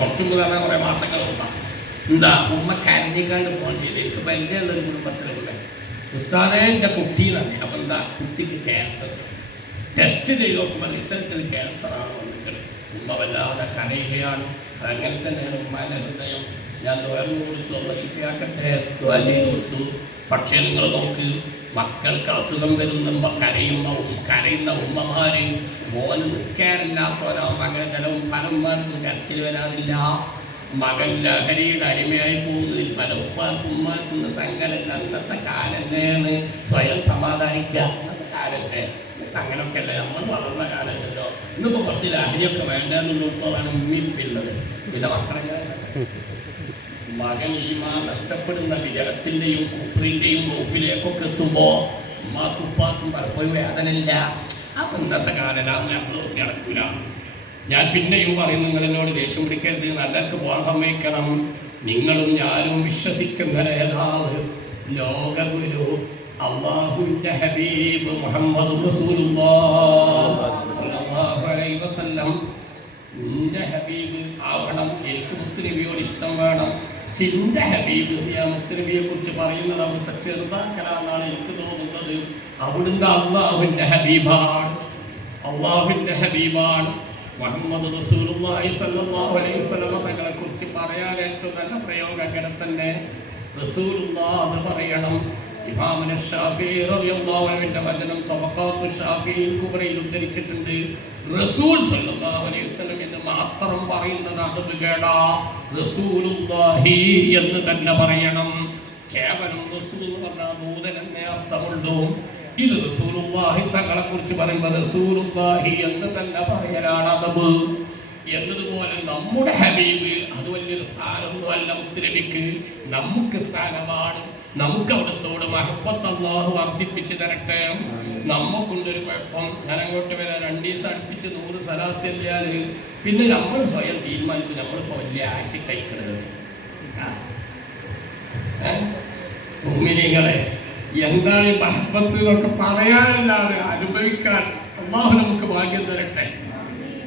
കുറച്ചും പറഞ്ഞാൽ കുറേ മാസങ്ങളുണ്ടാകും. എന്താ ഉമ്മ കരഞ്ഞിക്കാണ്ട് ഫോൺ ചെയ്ത് എനിക്ക് പരിചയമുള്ളൊരു കുടുംബത്തിലുള്ള ഉസ്താദേ എൻ്റെ കുട്ടി തന്നെ. അപ്പം എന്താ കുട്ടിക്ക് ക്യാൻസർ, ടെസ്റ്റ് ചെയ്ത് നോക്കുമ്പോൾ റിസൾട്ടിൽ ക്യാൻസറാണ് വന്നിട്ട്. ഉമ്മ വല്ലാതെ കരയുകയാണ്. അങ്ങനെ തന്നെയാണ് ഉമ്മാൻ്റെ ഹൃദയം. ഞാൻ ദുആ കൊടുത്തുള്ള ശിഫയാക്കട്ടെ ചെയ്ത് കൊടുത്തു. പക്ഷേ നിങ്ങൾ നോക്ക്, മക്കൾക്ക് അസുഖം വരുന്ന കരയുന്ന ഉമ്മമാര് മോന് നിസ്കാരമില്ലാത്തവരോ മകൻ ചിലവും പലന്മാർക്കും കരച്ചിൽ വരാറില്ല. മകൻ ലഹരിയുടെ അടിമയായി പോകുന്നതിൽ പല ഉപ്പാർക്കും ഉമ്മാർക്കുന്ന സങ്കടം അന്നത്തെ കാലല്ലേന്ന് സ്വയം സമാധാനിക്കുക. അന്നത്തെ കാലല്ലേ, അങ്ങനെയൊക്കെ അല്ലേ നമ്മൾ വളർന്ന കാലമല്ലോ. ഇന്നിപ്പോൾ കുറച്ച് ലഹരിയൊക്കെ വേണ്ടെന്നുള്ളിടത്തോളാണ് ഉമ്മിപ്പുള്ളത്. പിന്നെ മക്കളെ മകൻ ഈമാൻ നഷ്ടപ്പെടുന്ന വിജയത്തിൻ്റെയും കുഫ്രിൻ്റെയും വകുപ്പിലേക്കൊക്കെ എത്തുമ്പോൾ ഉമ്മാക്കും ഉപ്പാക്കും പലപ്പോഴും വേദനയില്ല. അപ്പം ഇന്നത്തെ കാലമാണ് നമ്മൾ നടക്കില്ല. ഞാൻ പിന്നെയും പറയും, നിങ്ങളെന്നോട് ദേഷ്യം പിടിക്കരുത്, നല്ലവർക്ക് പോകാൻ സമ്മതിക്കണം. നിങ്ങളും ഞാനും വിശ്വസിക്കുന്ന നേതാവ് ലോകഗുരു അല്ലാഹുവിൻ്റെ ഹബീബ് മുഹമ്മദ് റസൂലുള്ളാഹി സ്വല്ലല്ലാഹു അലൈഹി വസല്ലം നിന്റെ ഹബീബ് ആവണം. എനിക്ക് മുത്തുനബിയോട് ഇഷ്ടം വേണം. നിന്റെ ഹബീബ് മുത്തുനബിയെ കുറിച്ച് പറയുന്നത് അവിടുത്തെ ചെറുതാക്കലാണെന്നാണ് എനിക്ക് തോന്നുന്നത്. അവിടുന്ന് അല്ലാഹുവിൻ്റെ ഹബീബാണ്, അല്ലാഹുവിൻ്റെ ഹബീബാണ്. മുഹമ്മദ് റസൂലുള്ളാഹി സ്വല്ലല്ലാഹു അലൈഹി വസല്ലം തങ്ങളെ കുറിച്ച് പറയാൻ ഏറ്റവും നല്ല പ്രയോഗം അങ്ങനെ തന്നെ. റസൂലുള്ളാഹ് എന്ന് പറയണം. ഇമാമുന ശാഫിഈ റളിയല്ലാഹു അൻഹുവിന്റെ വചനം തബഖാത്തു ശാഫിഈ കുബ്രയിൽ ഉദ്ധരിച്ചിട്ടുണ്ട്. റസൂൽ സ്വല്ലല്ലാഹു അലൈഹി വസല്ലം എന്ന് മാത്രം പറയുന്നത് അത് കേടാ. റസൂലുള്ളാഹി എന്ന് തന്നെ പറയണം. കേവലം റസൂൽ എന്ന് പറഞ്ഞാൽ ദൂതൻ എന്നേ അർത്ഥമുള്ളൂ. ഇത് റസൂലുള്ളാഹി തങ്ങളെ കുറിച്ച് പറയുമ്പോൾ റസൂലുള്ളാഹി എന്ന് തന്നെ പറയലാണ് അദബ്. എന്നതുപോലെ നമ്മുടെ ഹബീബ് അത് വലിയൊരു സ്ഥാനമൊന്നുമല്ല. മുത്തുനബിക്ക് നമുക്ക് സ്ഥാനമാണ്. നമുക്ക് അവിടത്തോട് മഹബത്ത് അല്ലാഹു വർദ്ധിപ്പിച്ച് തരട്ടെ. നമുക്കുണ്ടൊരു കുഴപ്പം, ഞാൻ അങ്ങോട്ട് വരാൻ 2 ദിവസം അടുപ്പിച്ച് 100 സലാത്ത് ചെല്ലിയാൽ പിന്നെ നമ്മൾ സ്വയം തീരുമാനിക്കും നമ്മളിപ്പോൾ വലിയ ആശ കഴിക്കുന്നത്. മുഅ്മിനീങ്ങളെ, എന്താണ് മഹബത്ത് എന്നൊക്കെ പറയാനല്ലാതെ അനുഭവിക്കാൻ അല്ലാഹു നമുക്ക് ഭാഗ്യം തരട്ടെ.